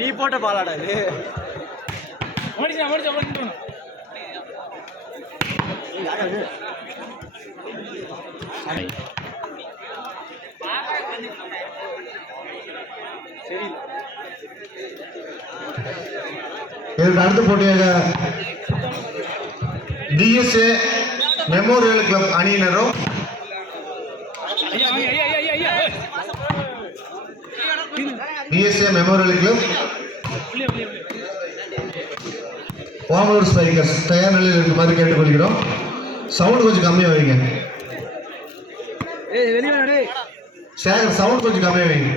நீ போட்ட பாலாடா இது. இதற்கு அடுத்த போட்டியாக டிஎஸ்ஏ மெமோரியல் கிளப் அணியினரும் DSA memorial club Omalur spikers தயார் நிலையில் இருக்குமாறு கேட்டுக்கொள்கிறோம். சவுண்ட் கொஞ்சம் கம்மியாக வைங்க. சேகர், சவுண்ட் கொஞ்சம் கம்மியாக வைங்க.